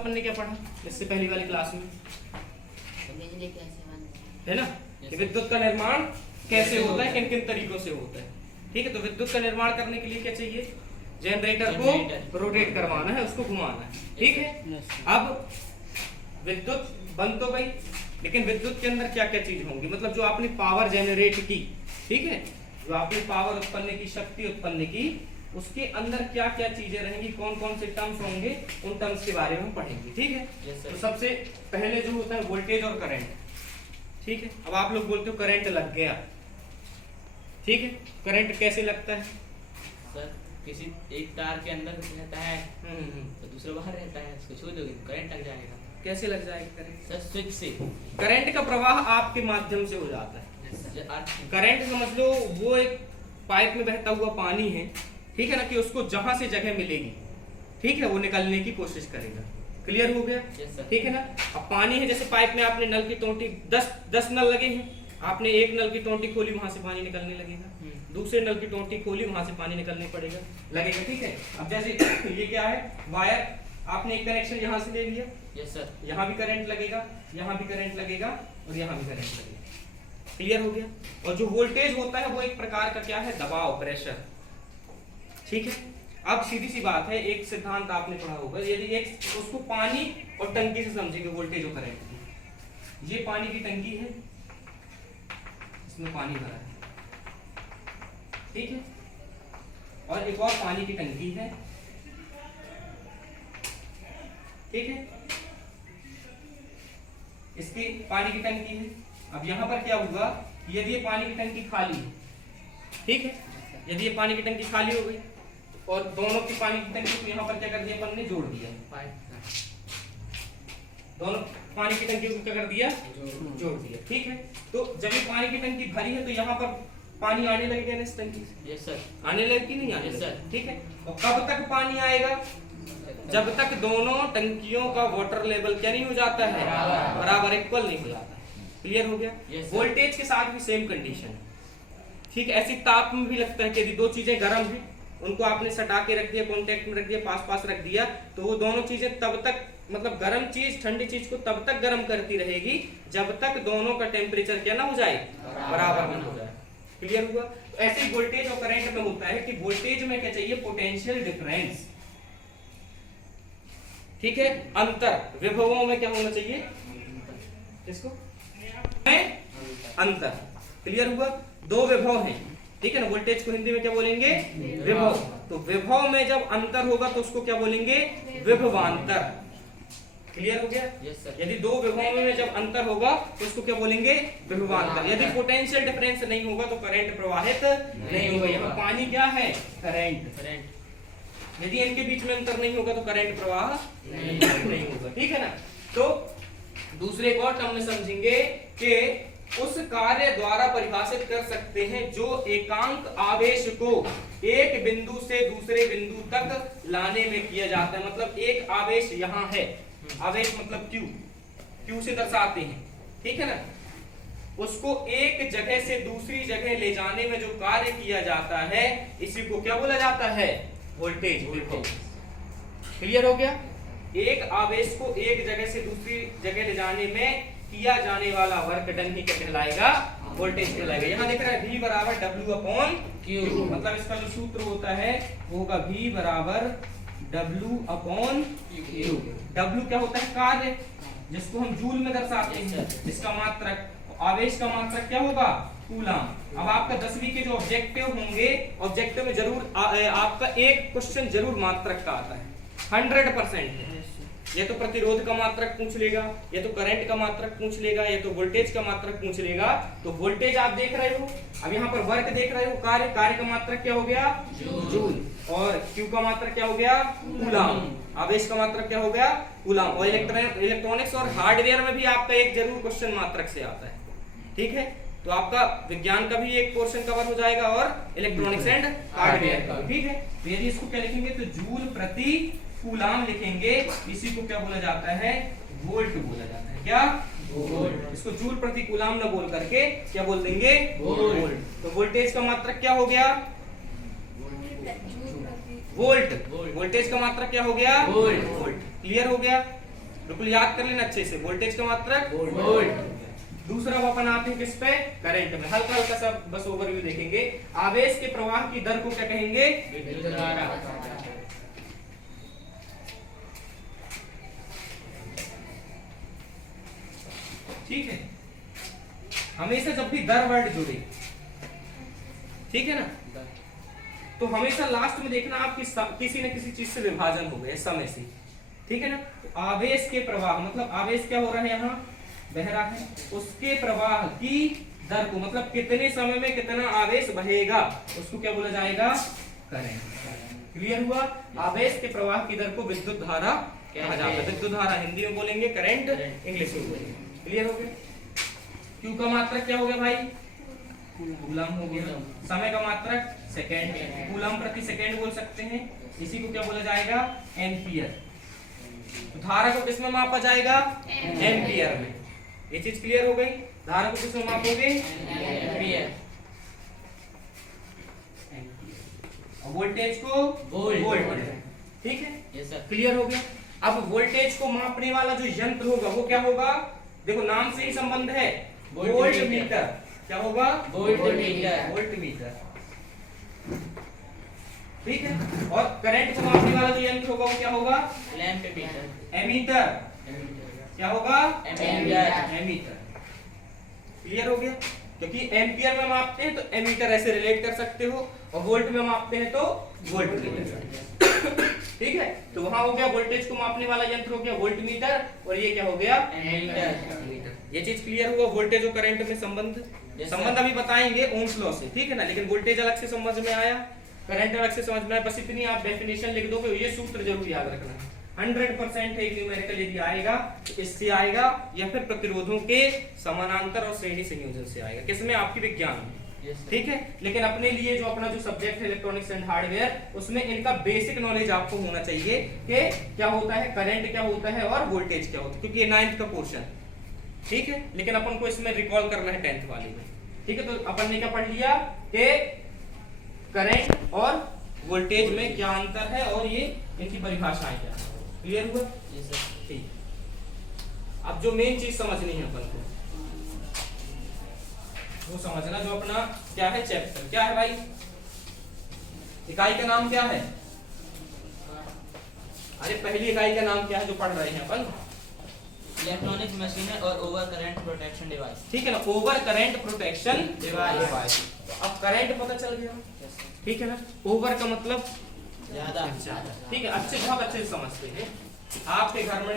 अपन ने क्या पढ़ा इससे पहली वाली क्लास में, है ना, कि विद्युत का निर्माण कैसे होता है, किन किन तरीकों से होता है। ठीक है, तो विद्युत का निर्माण करने के लिए क्या चाहिए, जनरेटर को रोटेट करवाना है, उसको घुमाना है। ठीक है, अब विद्युत बन तो गई, लेकिन विद्युत के अंदर क्या क्या चीज होंगी, मतलब जो आपने पावर जनरेट की, ठीक है, जो आपने पावर उत्पन्न की, शक्ति उत्पन्न की, उसके अंदर क्या क्या चीजें रहेंगी, कौन कौन से टर्म्स होंगे, उन टर्म्स के बारे में हम पढ़ेंगे। ठीक है, तो सबसे पहले जो होता है वोल्टेज और करंट। ठीक है, अब आप लोग बोलते हो करंट लग गया। ठीक है, करंट कैसे लगता है सर? किसी एक तार के अंदर रहता है तो दूसरा बाहर रहता है, उसको छू दोगे करंट लग जाएगा। कैसे लग जाएगा करंट? सर स्विच से करंट का प्रवाह आपके माध्यम से हो जाता है। करंट समझ लो वो एक पाइप में बहता हुआ पानी है, ठीक है ना, कि उसको जहां से जगह मिलेगी, ठीक है, वो निकलने की कोशिश करेगा। क्लियर हो गया? ठीक है ना। अब पानी है, जैसे पाइप में आपने नल की टोंटी 10 नल लगे हैं, आपने एक नल की टोंटी खोली, वहां से पानी निकलने लगेगा, दूसरे नल की टोंटी खोली, वहां से पानी निकलने लगेगा। ठीक है, अब जैसे ये क्या है, वायर, आपने एक कनेक्शन यहाँ से ले लिया, यस सर, यहाँ भी करंट लगेगा, यहाँ भी करंट लगेगा और यहाँ भी करंट लगेगा। क्लियर हो गया? और जो वोल्टेज होता है वो एक प्रकार का क्या है, दबाव, प्रेशर। ठीक है, अब सीधी सी बात है, एक सिद्धांत आपने पढ़ा होगा, यदि एक उसको पानी और टंकी से समझेंगे, वोल्टेज और करंट की। ये पानी की टंकी है, इसमें पानी भरा है, ठीक है, और एक और पानी की टंकी है, ठीक है, इसकी पानी की टंकी है। अब यहां पर क्या होगा, यदि ये पानी की टंकी खाली है, ठीक है, यदि ये पानी की टंकी खाली हो गई और दोनों की पानी की टंकी को यहाँ पर क्या कर दिया, अपन ने जोड़ दिया, दोनों पानी की टंकी को क्या कर दिया, जोड़ दिया। ठीक है, तो जब ये पानी की टंकी भरी है तो यहाँ पर पानी आने लगेगा ना इस टंकी से? Yes sir. आने लगे कि नहीं आने लगे? ठीक है, और कब तक पानी आएगा, जब तक दोनों टंकियों का वाटर लेवल क्या नहीं हो जाता है, बराबर, इक्वल नहीं हो जाता है। क्लियर हो गया? वोल्टेज के साथ भी सेम कंडीशन है। ठीक है, ऐसी ताप में भी लगता है कि यदि दो चीजें गर्म हैं, उनको आपने सटा के रख दिया, कांटेक्ट में रख दिया, पास पास रख दिया, तो वो दोनों चीजें तब तक, मतलब गर्म चीज ठंडी चीज को तब तक गर्म करती रहेगी जब तक दोनों का टेम्परेचर क्या ना हो जाए, बराबर ना हो जाए। क्लियर हुआ? तो ऐसे ही वोल्टेज और करंट में होता है कि वोल्टेज में क्या चाहिए, पोटेंशियल डिफरेंस। ठीक है, अंतर, विभवों में क्या होना चाहिए, इसको अंतर। क्लियर हुआ? दो विभव हैं, ठीक है ना, वोल्टेज को हिंदी में क्या बोलेंगे, विभव। तो विभव में जब अंतर होगा तो उसको क्या बोलेंगे, विभवांतर। क्लियर हो गया? yes, यदि दो विभवों में जब अंतर होगा तो उसको क्या बोलेंगे, विभवांतर। यदि पोटेंशियल डिफरेंस नहीं होगा तो करंट प्रवाहित नहीं होगा। यहाँ पानी क्या है, करंट। यदि इनके बीच में अंतर नहीं होगा तो करंट प्रवाह नहीं होगा। ठीक है ना। तो दूसरे को टर्म में समझेंगे कि उस कार्य द्वारा परिभाषित कर सकते हैं जो एकांक आवेश को एक बिंदु से दूसरे बिंदु तक लाने में किया जाता है। मतलब एक आवेश यहाँ है, आवेश मतलब Q से दर्शाते हैं, ठीक है ना, उसको एक जगह से दूसरी जगह ले जाने में जो कार्य किया जाता है, इसी को क्या बोला जाता है, वोल्टेज। क्लियर हो गया? एक आवेश को एक जगह से दूसरी जगह ले जाने में किया जाने वाला वर्क डन ही क्या कहलाएगा, वोल्टेज कहलाएगा। यहाँ देख रहा है V बराबर W/Q, मतलब इसका जो सूत्र होता है वो होगा V बराबर W/Q। W क्या होता है, कार्य, जिसको हम जूल में दर्शाते हैं, जिसका मात्रक, आवेश का मात्रक क्या होगा, कूलम। अब आपका 10वीं के जो ऑब्जेक्टिव होंगे, ऑब्जेक्टिव में जरूर आपका एक क्वेश्चन जरूर मात्रक का आता है, 100% है। ये तो प्रतिरोध का मात्रक पूछ लेगा, ये तो करंट का मात्रक पूछ लेगा, ये तो वोल्टेज का मात्रक पूछ लेगा। तो वोल्टेज आप देख रहे हो, अब यहाँ पर वर्क देख रहे हो, कार्य का मात्रक क्या हो गया, जूल, और क्यू का मात्रक क्या हो गया, कूलम, आवेश का मात्रक क्या हो गया, कूलम। और इलेक्ट्रॉनिक्स और हार्डवेयर में भी आपका एक जरूर क्वेश्चन मात्रक से आता है। ठीक है, तो आपका विज्ञान का भी एक पोर्शन कवर हो जाएगा और इलेक्ट्रॉनिक्स एंड हार्डवेयर का। ठीक है, तो यदि इसको क्या लिखेंगे तो जूल प्रति कूलम लिखेंगे, इसी को क्या बोला जाता है, वोल्ट बोला जाता है। क्या, वोल्ट। इसको जूल प्रति कूलम न बोल करके क्या बोल देंगे, वोल्ट। तो वोल्टेज का मात्रक क्या हो गया, वोल्ट। वोल्टेज का मात्रक क्या हो गया, वोल्ट। क्लियर हो गया? बिल्कुल याद कर लेना अच्छे से, वोल्टेज का मात्रक वोल्ट। दूसरा वो अपन आते हैं किस पे, करंट में। हल्का हल्का सा बस ओवरव्यू देखेंगे। आवेश के प्रवाह की दर को क्या कहेंगे, विद्युत धारा। ठीक है। हमेशा जब भी दर वर्ड जुड़े, ठीक है ना, तो हमेशा लास्ट में देखना आप किसी न किसी चीज से विभाजन हो गया समय से, ठीक है ना। तो आवेश के प्रवाह मतलब आवेश क्या हो रहा है, यहाँ बह रहा है, उसके प्रवाह की दर को मतलब कितने समय में कितना आवेश बहेगा उसको क्या बोला जाएगा, करंट। क्लियर हुआ। आवेश के प्रवाह की दर को विद्युत धारा कहा जाता है। विद्युत धारा हिंदी में बोलेंगे, करंट इंग्लिश में बोलेंगे। क्लियर हो गया। क्यू का मात्रक क्या हो गया भाई, कूलम हो गया। समय का मात्रक सेकेंड, कूलम प्रति सेकेंड बोल सकते हैं। इसी को क्या बोला जाएगा, एम्पियर। तो धारा को किसमें मापा जाएगा, एम्पियर में। ये चीज क्लियर हो गई। धारा को किसमें मापोगे, एम्पियर। और वोल्टेज को वोल्ट में। ठीक है, यस सर। क्लियर हो गया। अब वोल्टेज को मापने वाला जो यंत्र होगा वो क्या होगा, देखो नाम से ही संबंध है, वोल्ट मीटर। क्या होगा, वोल्ट मीटर। Volt meter. ठीक है। और करंट को मापने वाला जो यंत्र होगा वो क्या होगा, लैंप मीटर। एमीटर। क्या होगा, एमीटर। एमीटर। क्लियर हो गया। क्योंकि एम्पियर में मापते हैं तो एमीटर ऐसे रिलेट कर सकते हो, और वोल्ट में मापते हैं तो वोल्ट मीटर। ठीक है। तो वहां हो गया वोल्टेज को मापने वाला यंत्र हो गया वोल्ट मीटर, और ये क्या हो गया, एमीटर। ये चीज क्लियर हुआ। वोल्टेज और करंट में संबंध, संबंध अभी बताएंगे ओम्स लॉ से, ठीक है ना। लेकिन वोल्टेज अलग से समझ में आया, करंट अलग से समझ में आया। बस इतनी आप डेफिनेशन लिख दोगे, ये सूत्र जरूर याद रखना है। 100% एक न्यूमेरिकल यदि आएगा तो इससे आएगा, या फिर प्रतिरोधों के समानांतर और श्रेणी संयोजन से आएगा। किसमें, आपकी विज्ञान में। ठीक है। लेकिन अपने लिए जो अपना जो सब्जेक्ट है इलेक्ट्रॉनिक्स एंड हार्डवेयर, उसमें इनका बेसिक नॉलेज आपको होना चाहिए कि क्या होता है करंट, क्या होता है और वोल्टेज क्या होता है, क्योंकि ये 9th का पोर्शन। ठीक है। लेकिन अपन को इसमें रिकॉल करना है 10th वाले में। ठीक है। तो अपन ने क्या पढ़ लिया कि करंट और वोल्टेज में क्या अंतर है और ये इनकी परिभाषाएं क्या है। क्लियर हुआ। Yes sir. ठीक। अब जो मेन चीज समझनी है अपन को वो समझना, जो अपना क्या है चैप्टर, क्या है भाई, इकाई का नाम क्या है, अरे पहली इकाई का नाम क्या है जो पढ़ रहे हैं अपन, इलेक्ट्रॉनिक मशीनें और ओवर करंट प्रोटेक्शन डिवाइस। ठीक है ना, ओवर करंट प्रोटेक्शन डिवाइस। अब करंट पता चल गया, ठीक है ना। ओवर का मतलब ज्यादा। ठीक है, अच्छे बहुत अच्छे से समझते हैं। आपके घर में